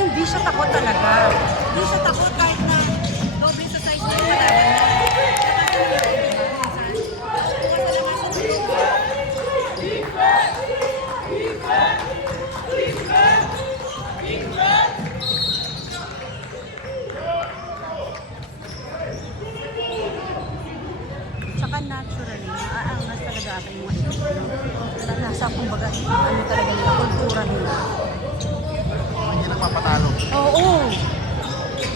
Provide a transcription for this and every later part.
hindi siya takot talaga. Hindi siya takot kahit na doble sa size niya. Saka naturally, maaangas talaga ating mga ito. Nasa kumbaga, ano talaga nila, kultura nila. Hindi na mapatalo. Oo.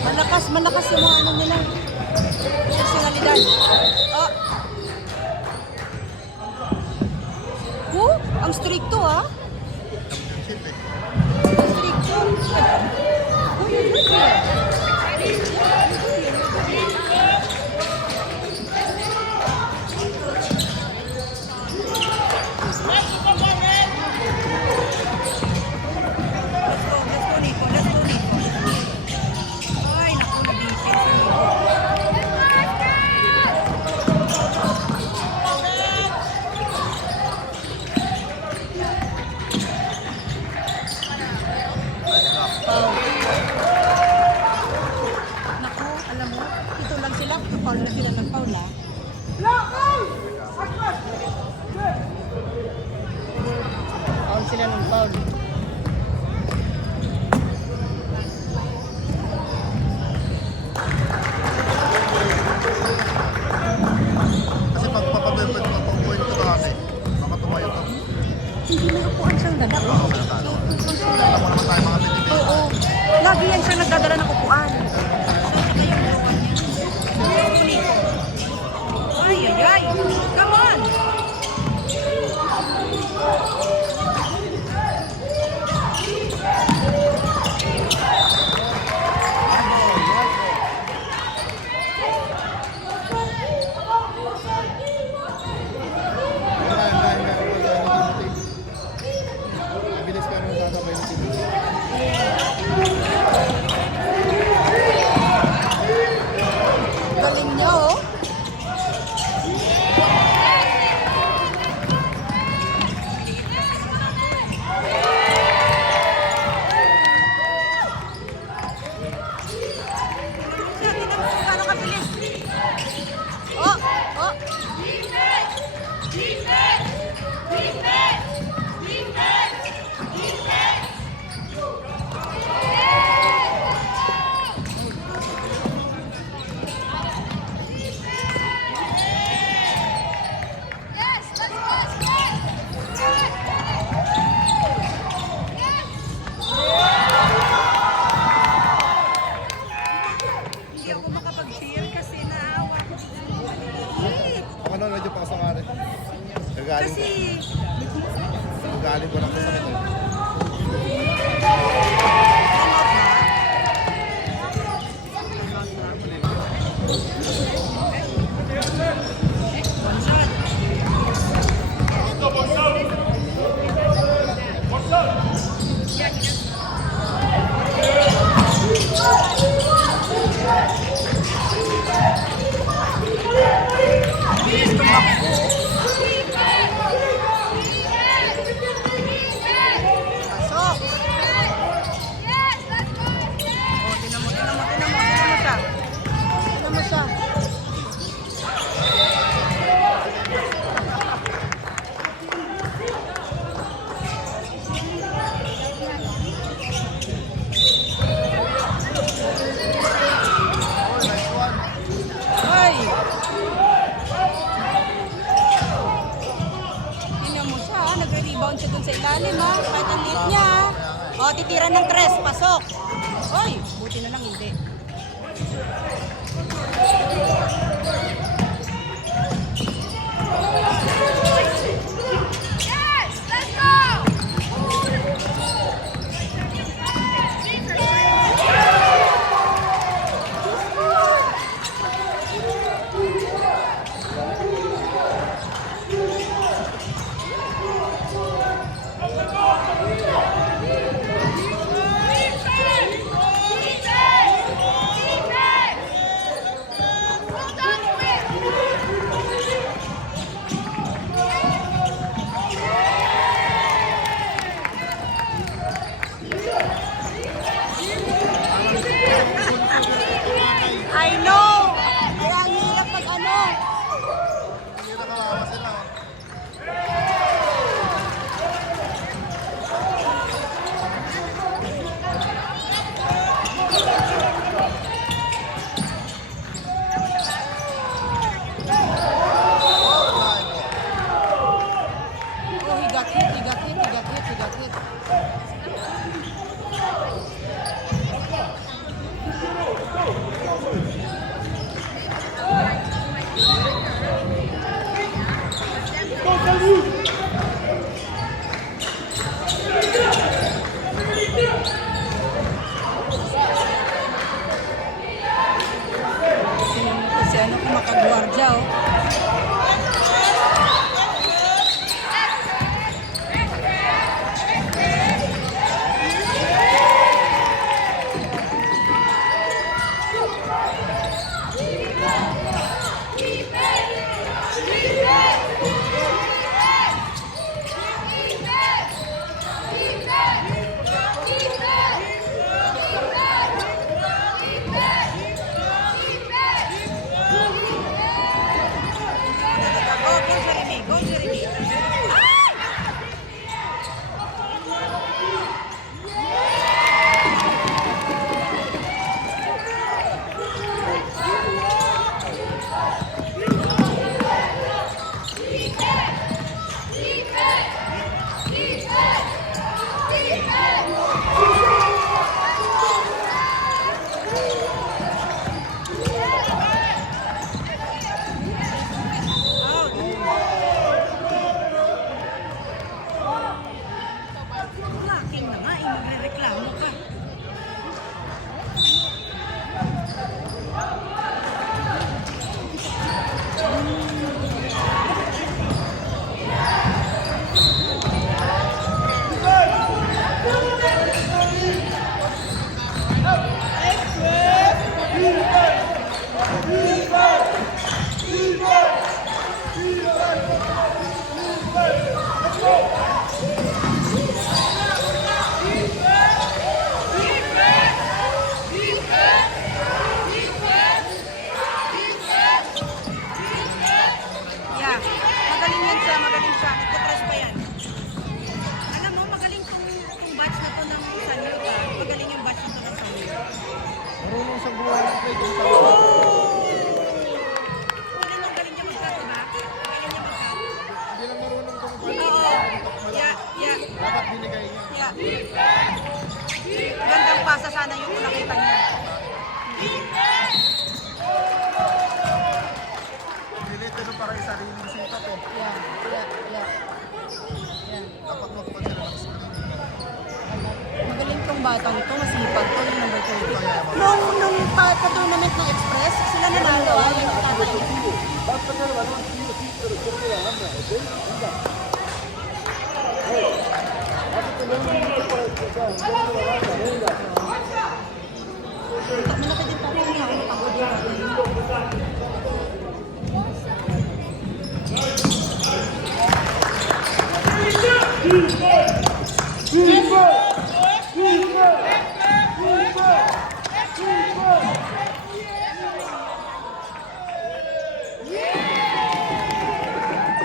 Malakas yung mga ano nila. Personalidad. Oh. Ang stricto ah. Championship eh. Ang stricto. Yun yun. Paul na sila ng Paul ah. Paul sila ng Paul. Kasi pagpapapoint ko to kasi, makatumayo to. Hindi may upuan siyang dala. Oo, pinatalo. Alam mo naman tayo mga pinigil. Oo. Lagi yan siya nagdadala ng upuan. Ay. Come on! Mabilis ka nung sasabay ng Timothy. Galing niya oh. Ako na medyo pakasakari. Gagaling ko. Kasi Gagaling ko lang sa sakit eh. nag-rebound siya dun sa ilalim ha. Kahit ang liit niya. O, titira ng 3. Pasok. Oy, buti na lang hindi. ano kung makagwardya, oh. Go, Jeremy! Go, Jeremy! Blocking na nga, magre-reklamo ka. Yeah, magaling yan siya, magaling siya. Nagpa-press pa yan. Alam mo, magaling tong batch na to ng Sanyo ka. Magaling yung batch na to ng Sanyo. Marunong sa buhay ng play kung Galing niya mag-cut, diba? Galing niya mag-cut. Hindi lang marunong kung Oo. Yeah. dapat binigay niya. Yeah. Gandang pasa sana yung nakita niya. Dito na para yung sariling sikat eh. Yeah. Dapat magpapag sila ng sikat. Magaling tong batang to, masipag to, yung number 30. Nung pa-tournament ng Express, sila nanalo. Yung tatay. Malaki din tayo niya, ako napagod yung batang.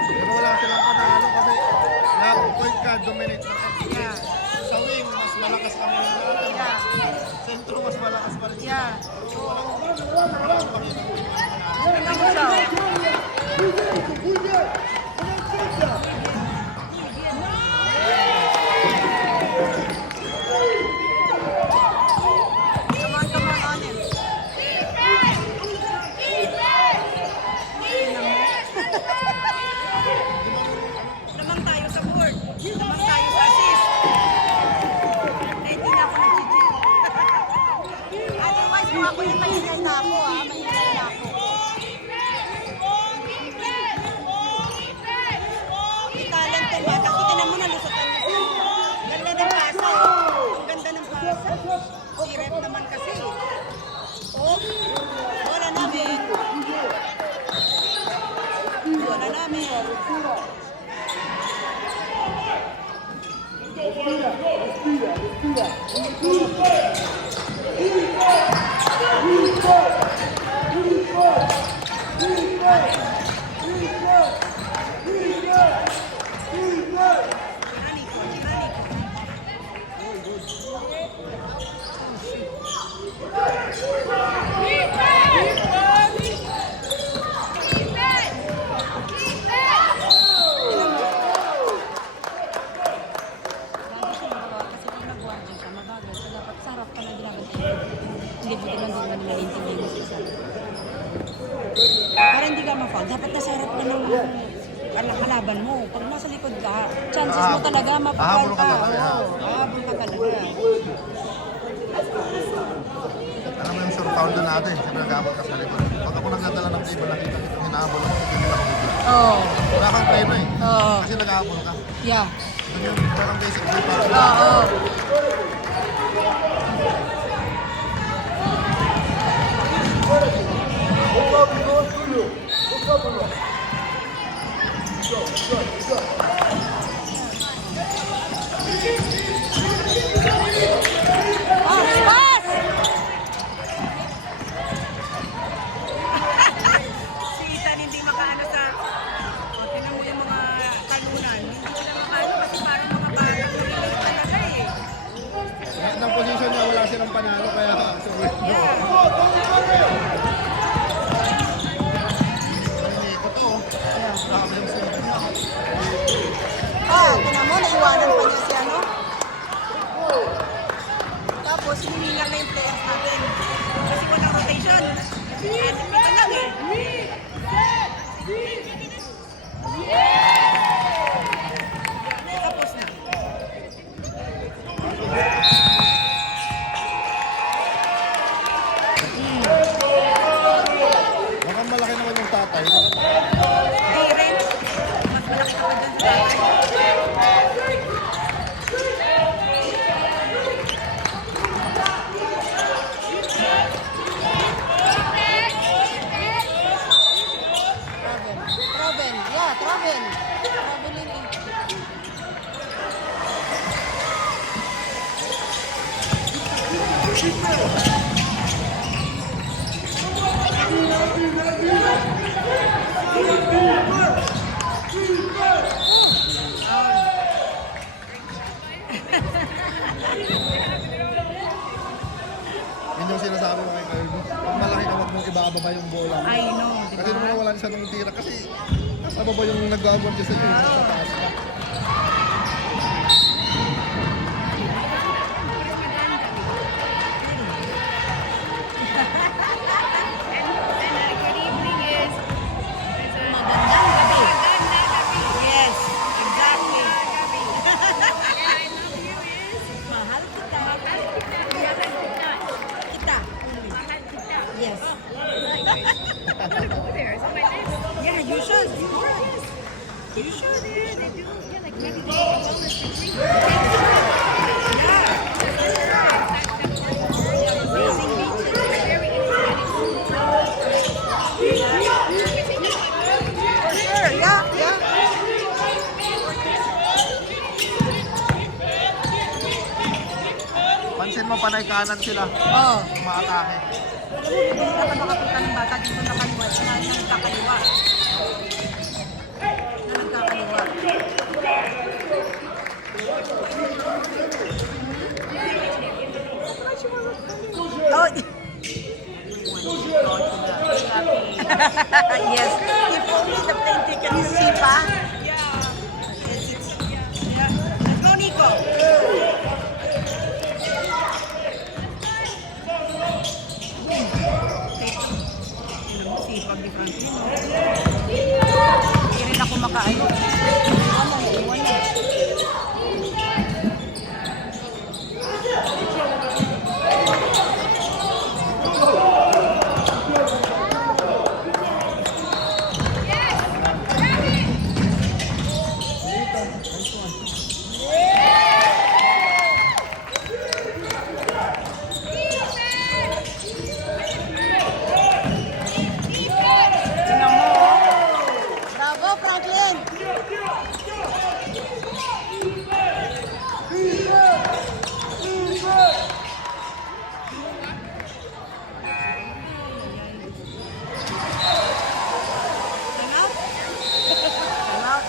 Pero wala silang panalo kasi lahat point guard dominate ng Express. Yeah. Sa wing, mas malakas kami ng natin. Yeah. Sentro, mas malakas pa rin. Yeah. So, walang pakita. Tingnan mo siya. Come on, Anel. Naman tayo sa board. Naman tayo sa assist. Hindi na ako nag-cheat. Otherwise, kung ako yung mahinay na ako, mahinay na ako. May talent tong bata ko. Tinan mo na, lusutan niya. Ganda ng pasa. Ang ganda ng pasa. Si Rep naman kasi. Oh, wala namin. Wala namin. Para hindi ka ma-foul, dapat nasa harap ka ng kalaban mo. Pag nasa likod ka, chances mo talaga ma-foul Hahabol ka ka. talaga. Hahabol ka talaga. Alam mo yung sure foul doon natin. Siyempre nag-abot ka sa likod. Pag ako nagdadala ng table, nakita kita, hinahabol ako, hindi ako bigla. Oo. Wala kang preno eh. Oo. Kasi nag-ahabol ka. Yeah. Yun yung parang basic na para Oo. Oh, pas! Si Ethan hindi makaano sa... O, tinan mo yung mga kanunan. Hindi ko na makaano kasi parang mga parang narinig talaga eh. Lahat ng position niya, wala silang panalo, kaya sorry. Iniikot to. Grabe yung save niya. Oh, tinan mo, naiwanan pa niya si ano. Tapos, hinihingal na yung players natin. Kasi walang rotation. Ano pa ka lang eh. Tapos na. Mukhang malaki naman yung tatay. Di rin. Mas malaki ka pa dyan sa tatay. Traven. Yeah, Traven. Traveling in. Yun yung sinasabi ko kay Kirby. Kung malaki ka, wag mong ibababa yung bola. I know, di Kasi nung ba? wala siya nung tira. Kasi nasa baba yung nag-aabante sa iyo. Nasa taas ka. Yes, exactly. Mahal kita. Kita. Yes. Yeah, you should. You should. Sure, yeah, yeah. Pansin mo, panay kanan sila. Oh. Umaatake. Hindi ka makakita ng bata dito na kaliwa. Saka yung nagkakaliwa. Na nagkakaliwa. Oh. Yes. If only the plane ticket You is see pa? Yeah. Yeah. Let's go, Nico. Sipag ni Franklin. Hindi rin ako makaano. Iwan na. Tingnan mo, oh. Bravo, Franklin. Salamat.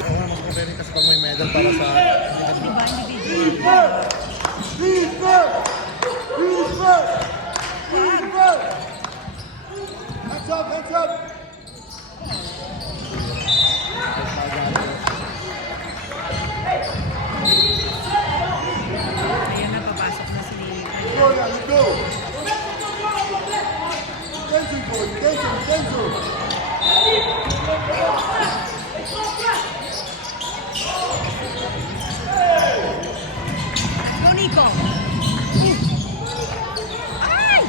Oo, mas mabili kasi pag may medal para sa Diba, individual? Hands up, hands up! Ayan na, papasok na si Go now, you go! Dancing boy, dancing, dancing! Go, Nico. Ay!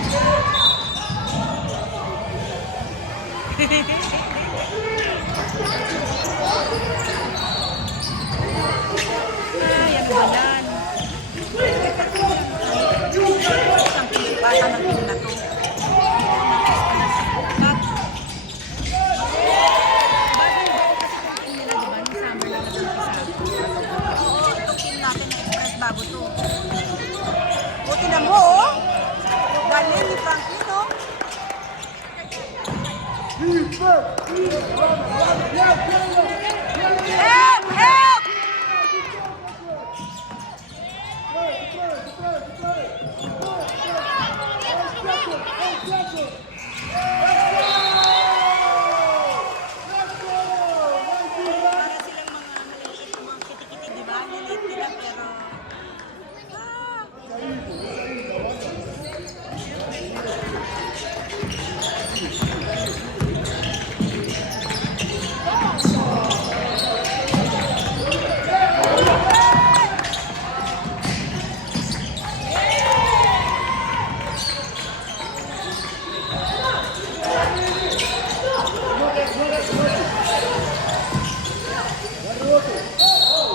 Ay, ano ba yan? Isang pisipata ng team na to. Oo, itong team natin na Express bago to. Buti na mo, oh. Galing ni Franklin, oh. Help! Help! Para silang mga maliit, mga kitikiti, di ba? Maliit nila, pero... Ah!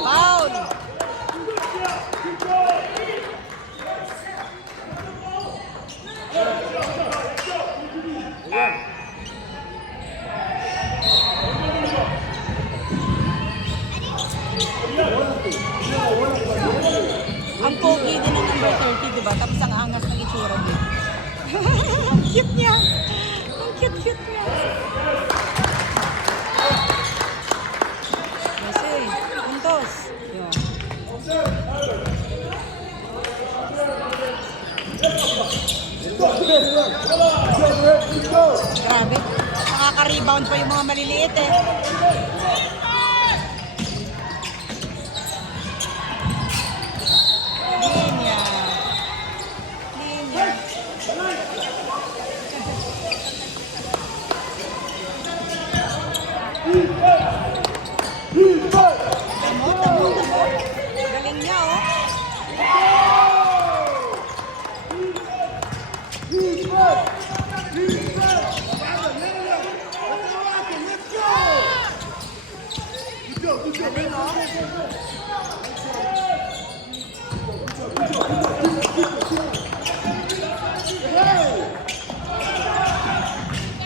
Foul! Ang pogi din ng number 30, di ba? Tapos ang angas ng itsura niya. Ang cute niya. Ang cute niya. Kasi, puntos. Yun. Grabe. Nakaka-rebound pa yung mga maliliit eh. Linya. Linya. Tamo. Galing niya, oh. Galing, oh.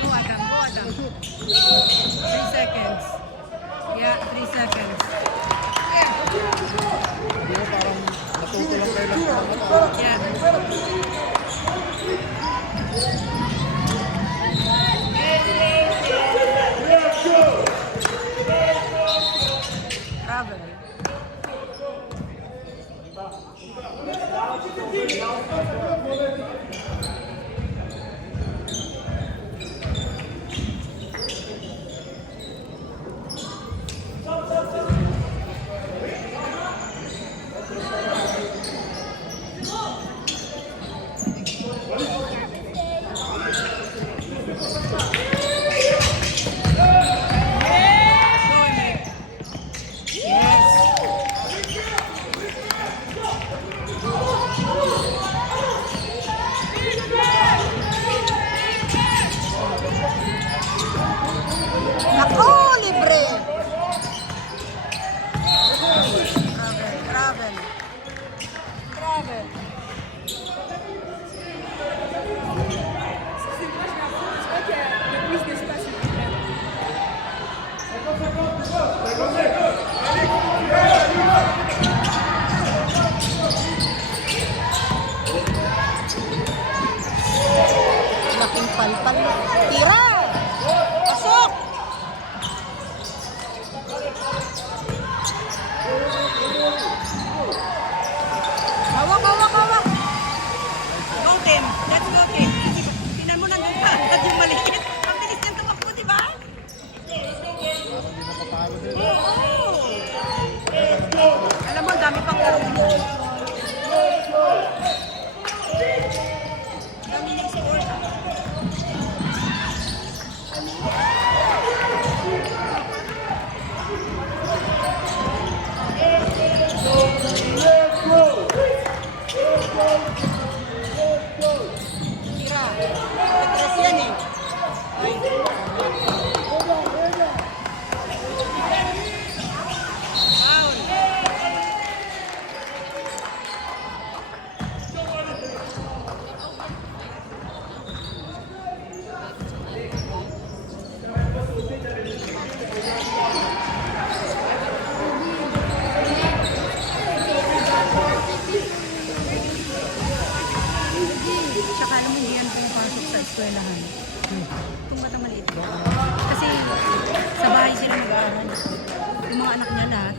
Go, Adam. 3 seconds. Yeah, 3 seconds. Parang natutulong kayo lang. Yeah. Travel. Nako, libre! Travel. Okay. Foul. Tsaka alam mo, hindi yan pumapasok sa eskwelahan. Itong bata maliit ko. Kasi sa bahay sila mag-aaral. Yung mga anak niya lahat,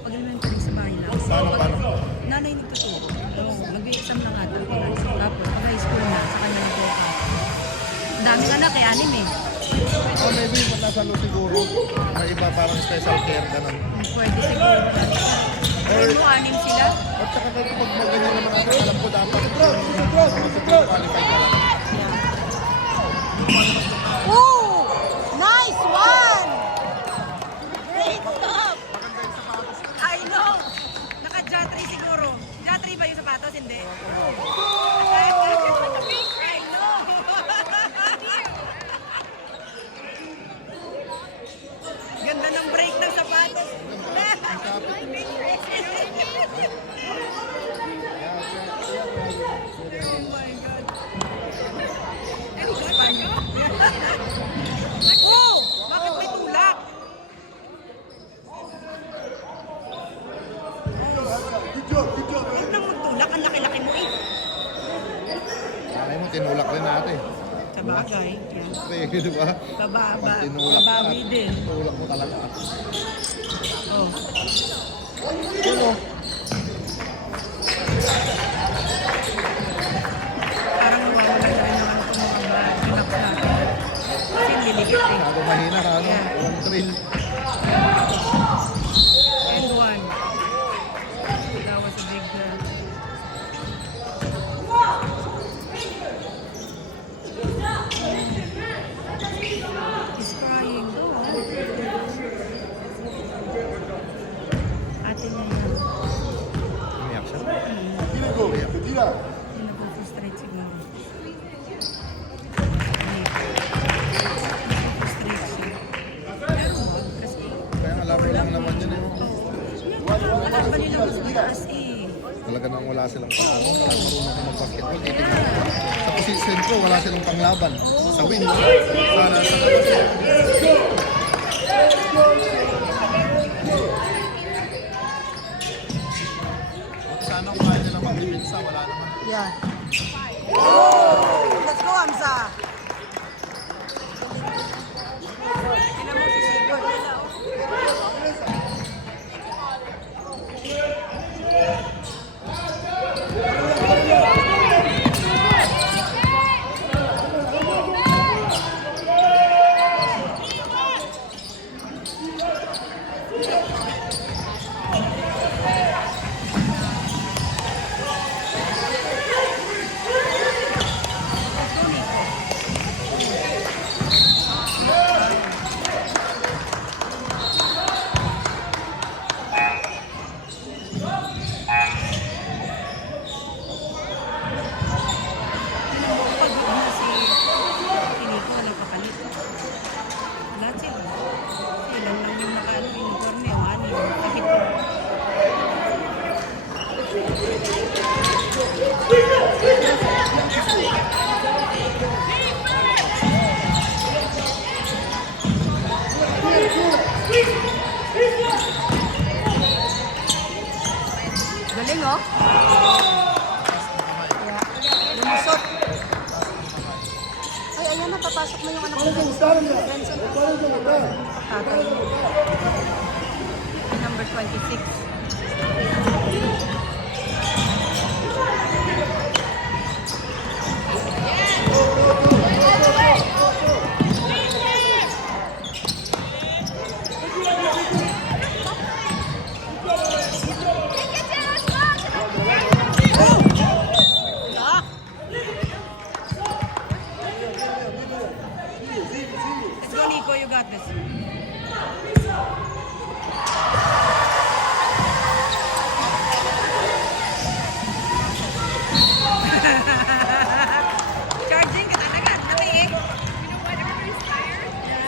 pag elementary sa bahay lang. Paano? Nanay nagtuturo. Oo, mag-exam lang ata. Tapos, pag high school na, sa kanya nag-go-up. Ang daming anak, kaya anim eh. Oh, maybe nasa lo siguro. May iba parang special care ganun. Pwede siguro. Or, Ano, anim sila? at saka pag maganyan naman natin, alam ko dapat qualified ka lang. Ooh! Nice one! Great stop! I know! Naka-J3 siguro. J3 ba yung sapatos? Hindi. I know! Ganda ng break ng sapatos. Oh my God. Oh! Bakit may tulak? Huwag nang magtulak. Ang laki-laki mo eh. Ay mo, tinulak rin natin. Sa bagay. Yan. Pre, di ba? Bababa. Pag tinulak ka, Babawi din. tinulak mo talaga. Oh. Ano? Parang nawawala na rin ng ano kung mga pinaks natin. Kasi liligit eh. Ako mahina ka, ano? Walang thrill. And one. That was a big He's crying. Ate niya yan. Umiyak siya. Hindi na po straight siguro. Straight siya. Pero wag kasi. Kaya alam mo lang naman yun eh. Lahat ba nila mas mataas eh? Talaga nang wala silang panalo, wala marunong ka mag-basketball. Titignan mo. Sa position ko, wala silang panglaban. Sa win, sana sa sana kung kaya nila mag-depensa, wala naman. Yeah. Oh! Let's go, Hamza! Tingnan mo si Sigurd nila oh. Pagod na si Tiniko, nagpapalit. Lahat sila. Ilan lang yung naka-uniform yung anim. Kahit galing oh. Lumusot. Ay, ayan na, papasok na yung anak ko. Benson. Tatay. Number 26. Ah! Let's go, Nico. You got this. Charging ka talaga. Dati eh. You know what? Everybody's tired. Yeah.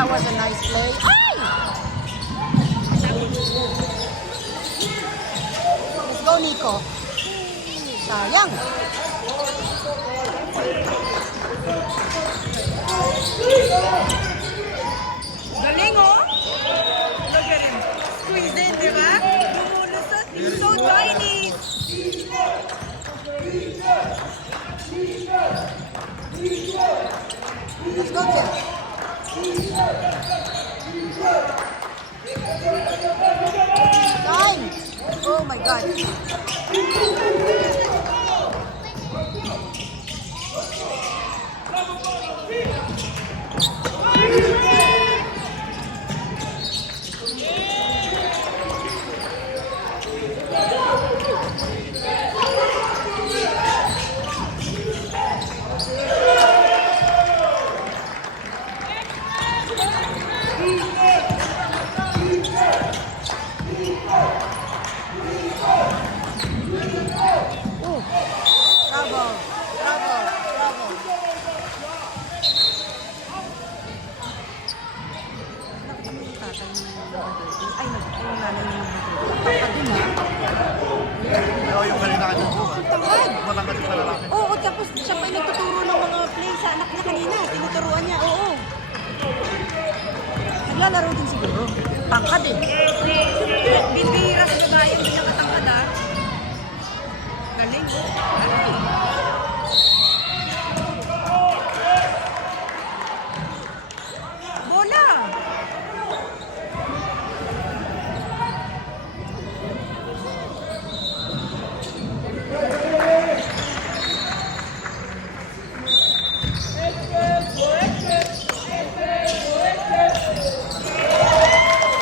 That was a nice play. Ay! Let's go, Nico. Sayang. Galing oh! Look at him. Squeeze in, di ba? Lumulusot. He's so tiny. Let's go, Jeff. Time. Oh my God. Bravo. Bravo. Bravo. Nakita mo yung tatay ng ay, yung nanay ng Pero yung kanina ka dyan, Tangkad. matangkad yung lalaki. Oo, tapos siya pa yung nagtuturo ng mga play sa anak niya kanina. Tinuturuan niya, oo. Naglalaro din siguro. Tangkad eh. Bibira sa babae, hindi niya katangkad ah. Galing. Galing. Bola!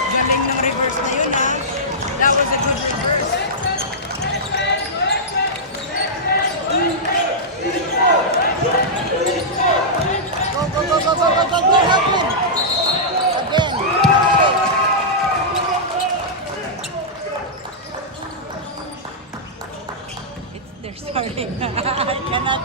Galing ng reverse na yun ah. That was a good reverse. Go, go, go, go, go, go, go, go, help him. Again. It's they're starting. I cannot.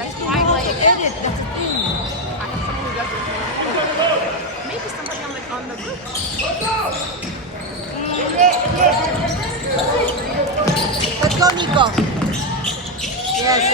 That's why I edit. That's the thing. I have someone who does it. Maybe somebody on the group. Let's go, Nico. Yes.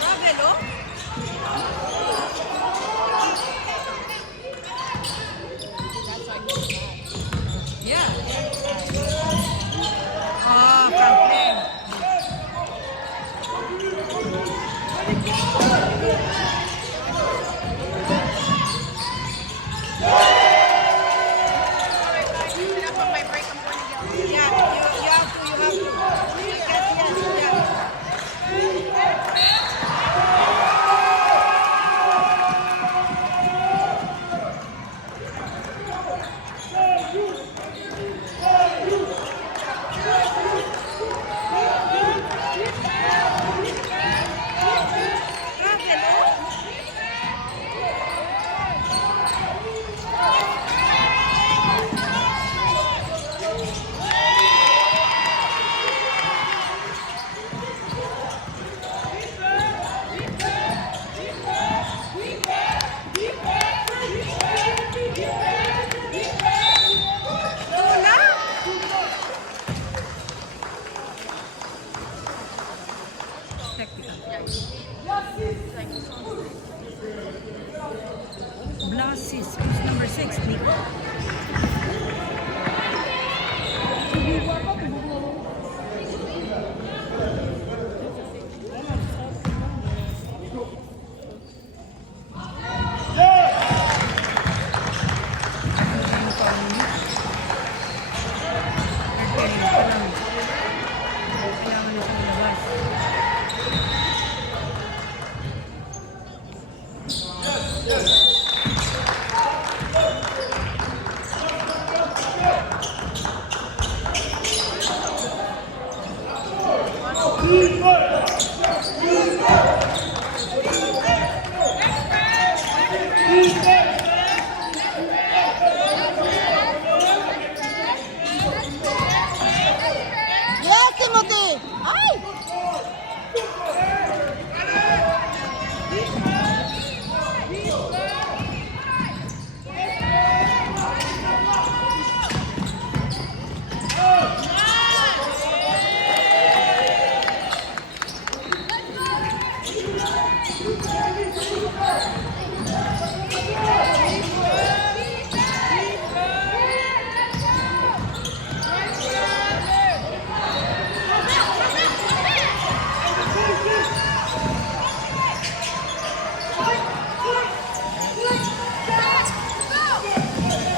Travel, oh. Yeah. Ah, Franklin. That's what my break. I'm going to get. Yeah, you have to. You can't, yeah. Blasis, who's number 6, Nico? Yes, Timothy! Ay!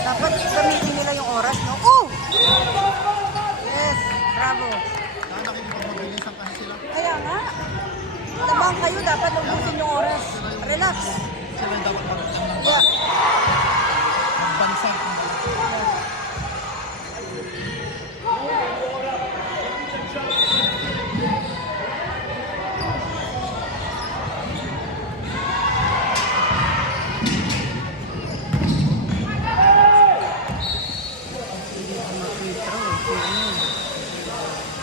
Dapat gamitin nila yung oras, no? Oh! Yes, bravo. Sana kung magmabilisan kasi sila. Kaya nga. Tabang kayo, dapat ubusin yung oras. Relax. Sila yung dapat Yeah. magbansa.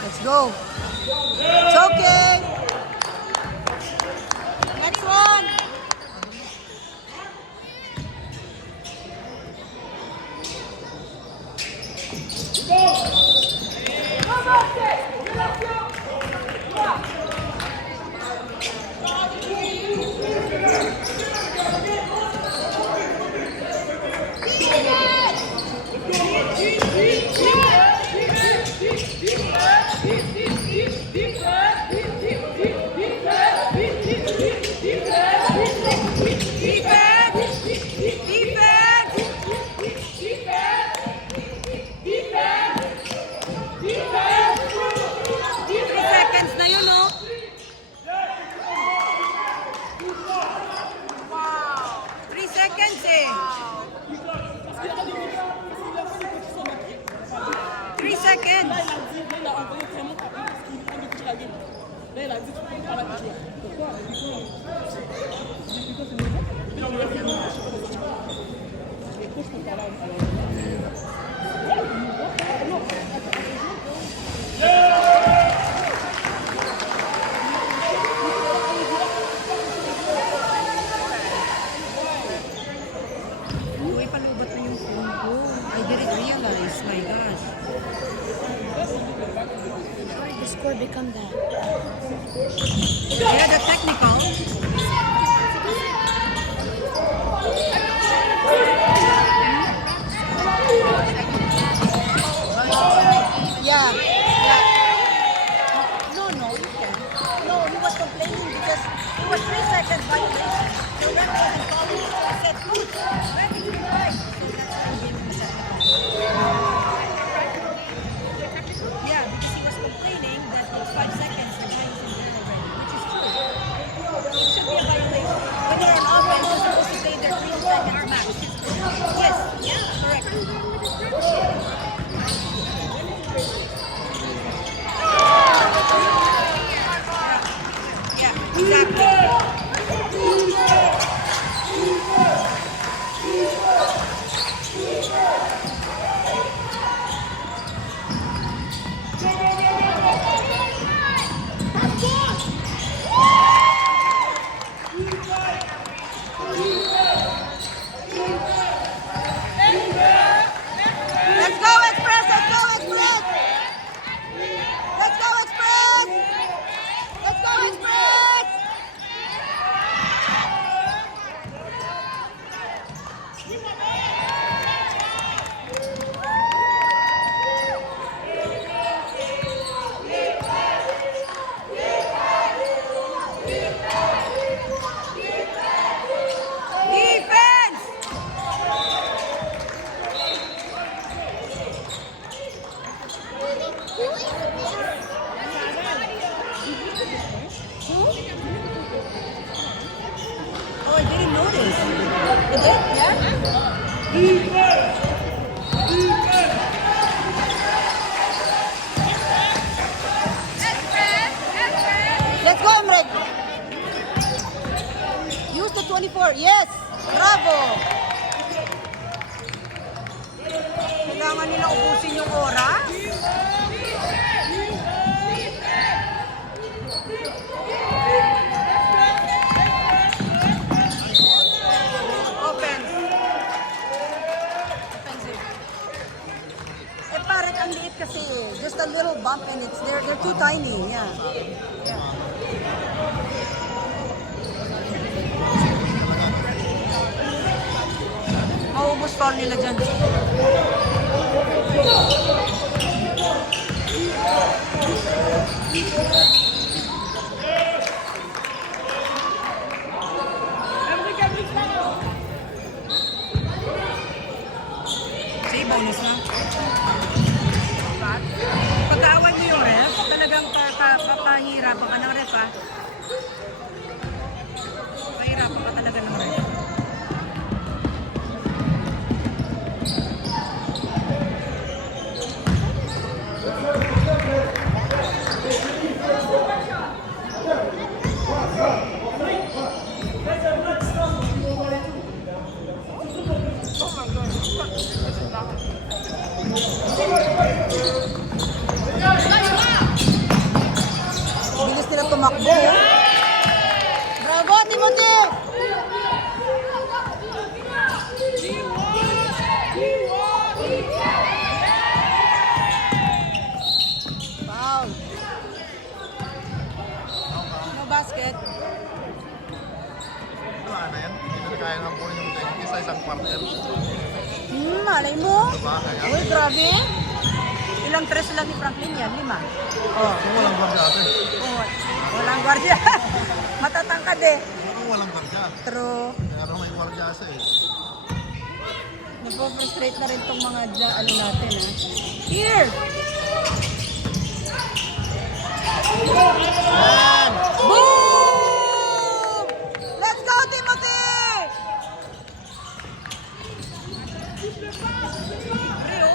Let's go. It's okay. Next one. Seconds na yun, no? Wow. 3 seconds, eh. 3 seconds. Uy, palubat na yung phone ko. I didn't realize. My gosh. How did the score become that? Yeah, the technical. Yeah. Yeah. No, you can. No, he was complaining because it was 3 seconds violation. The ref wasn't following. I said, coach, ref is right. So that's why he gave him the technical. Yeah, because he was complaining that it's 5 seconds and time is in already, which is true. It should be a violation. When you're an offense, you're supposed to play their 3 seconds max. Yes, yeah, correct. Yeah, exactly. Let's go, Express! Let's go, Express! Let's go, Express! Let's go, Express! Defense! Oh, I didn't notice. Is it? Yeah? Express! Express! 24. Yes! Bravo! Kailangan nila ubusin yung oras. Open. Offensive. Eh parang ang liit kasi. Just a little bump and they're too tiny. Yeah. Maubos foul nila dyan. Say, bonus na. Pagkaaway mo yung ref, talagang papahirapan ka ng ref, ha? Pahirapan ka talaga ng ref. Bilis nila tumakbo. Bravo, Timothy! Foul. No basket. Wala na yan. Hindi na kaya ng buhay ng technique sa isang partner. Malay mo. Diba? Kaya, Uy, grabe. Ilang tres lang ni Franklin yan? 5. Oh. kung walang guardia ate. Oh, walang gwardiya. Matatangkad eh. Kung walang guardia. True. Kaya naman may guardia siya eh. Nagpo-frustrate na rin tong mga ano natin, ha. Here! Yan! Boom! Let's go, Timothy! Rio?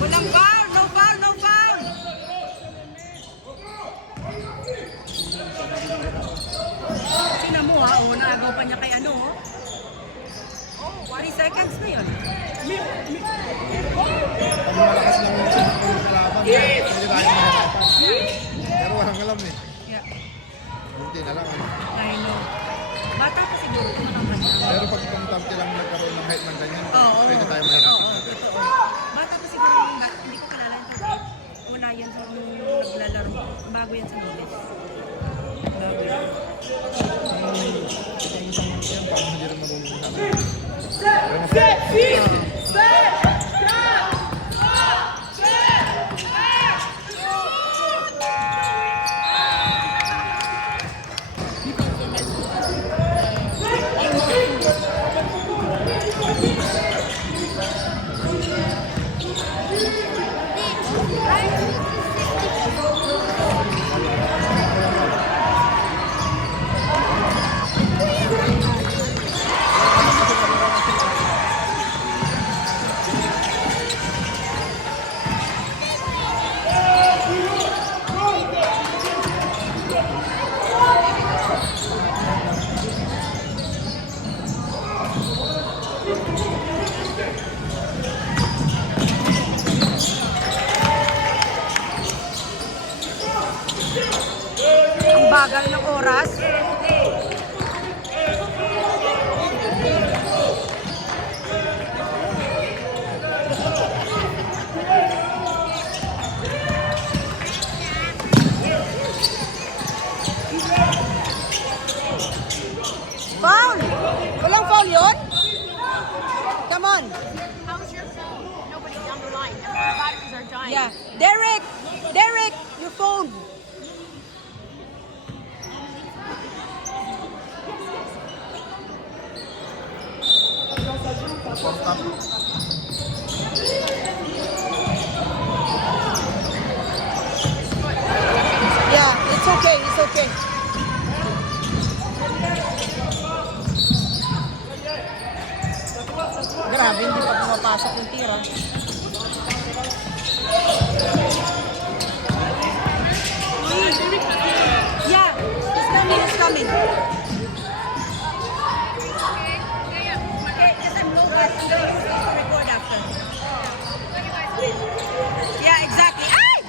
Walang foul! No foul! No foul! Tingnan mo, ha? Oh, naagaw pa niya kay ano, oh. 3 seconds na yun. Pag malakas lang yung kalaban, pwede tayo mahirapan. Pero walang alam eh. Yeah, Buti na lang ano. I know. Bata pa siguro kung nakakanya. Pero pag pangtante lang nagkaroon ng height ng ganyan, Oo. pwede tayo mahirapan. Bata pa siguro yung hindi ko kilala yung tawag. Wala yan sa naglalaro. Bago yan sa Nodes. Bago yan. Pang isang month yan, parang hindi rin marunong sa amin. Pero mas- Ang bagal ng oras. Foul! Walang foul yun? Come on. How's your phone? Nobody down the line. The batteries are dying. Yeah. Derek, your phone. Yeah, it's okay, it's okay. Grabe, hindi pa pumapasok yung tira. Yeah, it's coming, it's coming. Okay, yes, I'm low, but I'm going to record after. Yeah, exactly. Ay!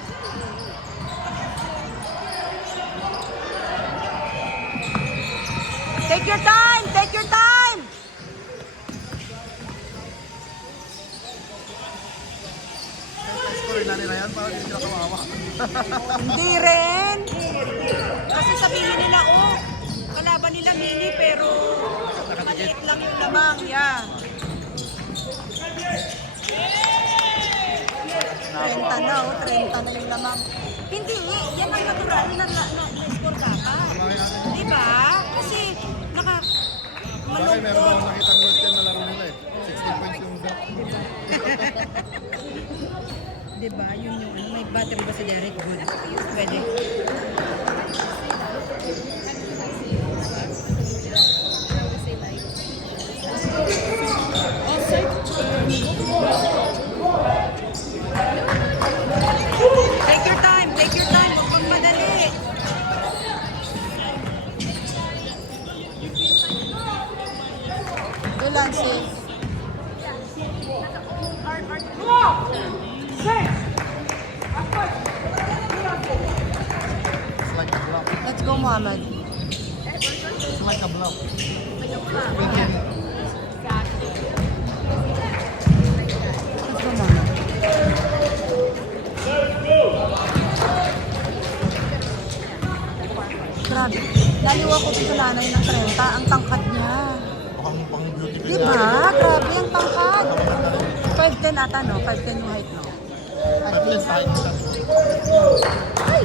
Take your time, take your time. Story na nila yan, parang hindi sila kawawa. Hindi rin. Kasi sabihin nila, oh, kalaban nila mini pero maliit lang yung lamang. Yeah. 30 na, oh. 30 na yung lamang. Hindi, yan ang natural na score dapat. Diba? Kasi Bakit meron malungkot. ako nakita ng worst na laro nila eh. 16 points yung back. Diba? Yun yung ano, may battery ba sa Derek? Good. Pwede. Take your time, take your time. Huwag kang madali. Doon lang, sis. It's like a bluff. Let's go, Muhammad. It's like a bluff. Let's go, Muhammad. Grabe. Laliw ako dito nanay ng 30. Ang tangkad niya. Mukhang pang beauty queen Diba? yan. Grabe ang tangkad. 5'10 ata, no? 5'10 yung height, no? At least kahit isa. Ay!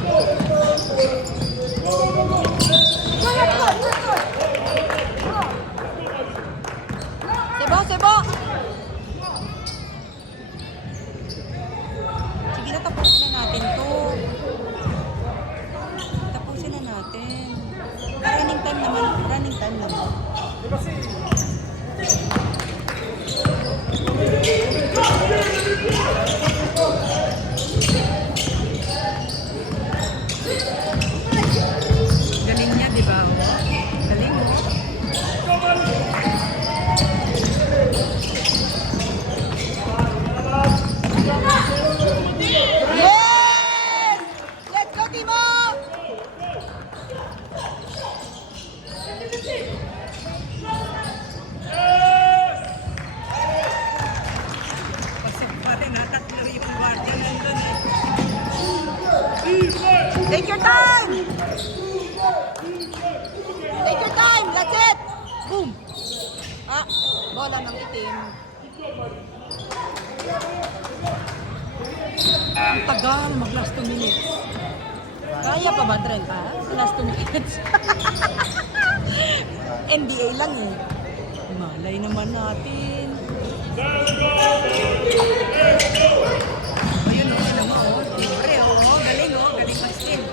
Sebo, sebo! Sige na, tapusin na natin to. Tapusin na natin. Running time naman. Running time naman. Galing niya, di ba? Galing. Yes! Let's go, Timo! Pasok pa rin ha. Tatlo yung guardia nandun eh. Take your time! Take your time! That's it! Boom! Ah, bola ng itim. Ang tagal, mag last 2 minutes. Kaya pa ba, Trent, ha? Sa last 2 minutes. NBA lang eh. Malay naman natin. Ayun o, alam mo o. Libre o. Galing o. Galing mag-skill.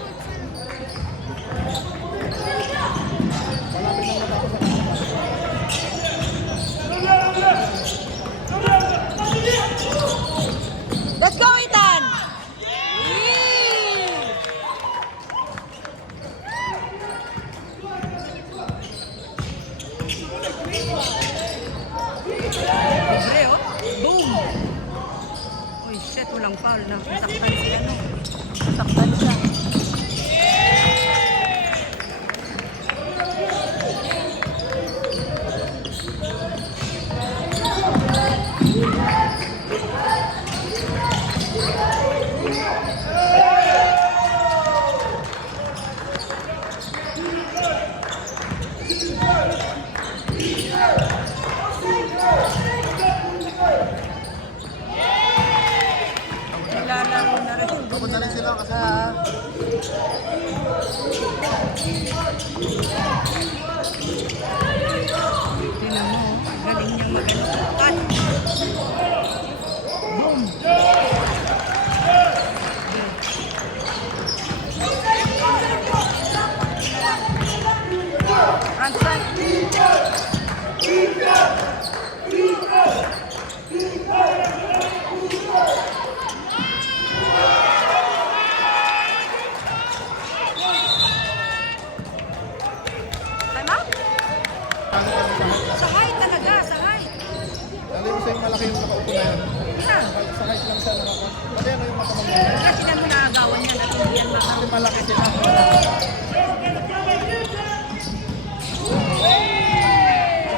Let's go, Ethan! Yee! Libre o. Boom! Uy, shit. Walang foul na. Nasaktan si ano. Saktan siya. Nilalaro na rin. Tapos na rin sila kasi Tingnan mo. Galing niyang mag-ano. Boom! Front, front.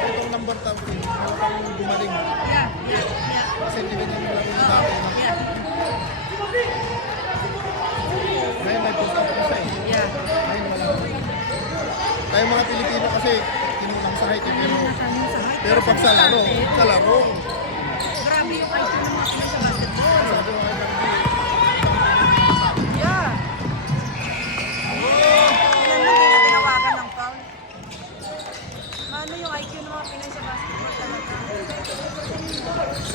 Itong number 3, mukhang gumaling. Yeah, yeah, yeah. Kasi hindi ganyan yung laro ng dati. Na. Yeah, Ngayon may post up kasi. yeah. Ngayon wala. Tayo mga Pilipino kasi tinulang sa height. Pero pag sa laro, Grabe yung IQ ng mga Pinoy sa basketball. sabi ko nga Yeah. Ilan na din na tinawagan ng foul. Ano yung IQ ng mga Pinoy sa basketball talaga?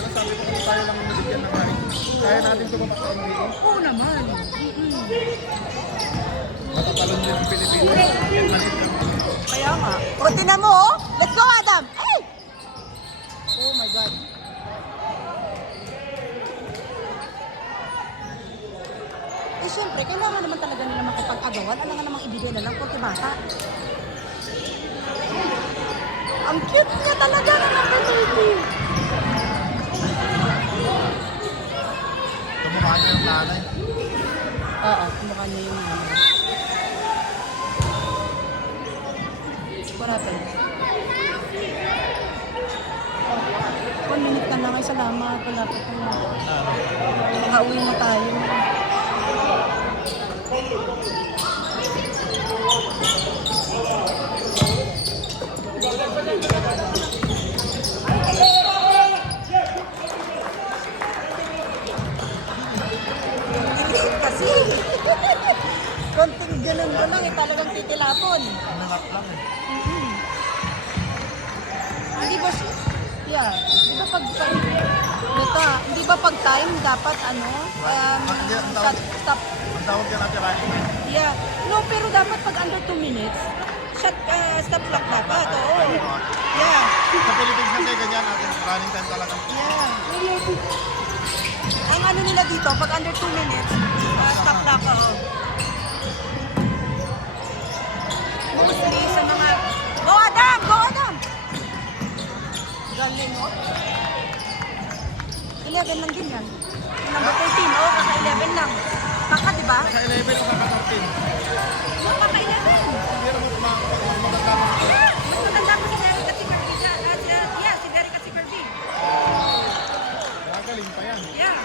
sabi ko kung tayo lang nabigyan ng height. Kaya natin tumabak sa NBA. Oo naman. Matatalon din ang Pilipino. Yan maliit lang. Kaya nga. O, tinan mo, oh. Let's go, Adam. Ay! Oh my God. Eh, syempre, kailangan naman talaga nila makapag-agawan. Ano nga namang ibigay na lang porque bata. Ang cute niya talaga ng number 30. Tumukha niya yung nanay. Oo, kumukha niya yung nanay. What happened? 1 minute na lang ay salamat. Malapit na. Nakauwi na tayo. Kasi konting ganun ko lang talagang titilapon. Nangat lang eh. Hindi ba yeah, di ba hindi ba pag time dapat ano stop Ang tawag ka natin running time. yeah no pero dapat pag under 2 minutes stop clock dapat oo yeah Sa Philippines kasi ganyan natin. Running time talaga. yeah ang ano nila dito pag under 2 minutes stop clock oo mostly sa mga go Adam galing mo 11 lang din yan yung number 14 oh kaka 11 lang kaka diba Sa 11 o kaka-13. oh kaka 11 Hindi naman maganda ng Mas maganda ko si Derek at si Kirby. Si Derek at si Kirby. Gagaling pa yan. Yeah.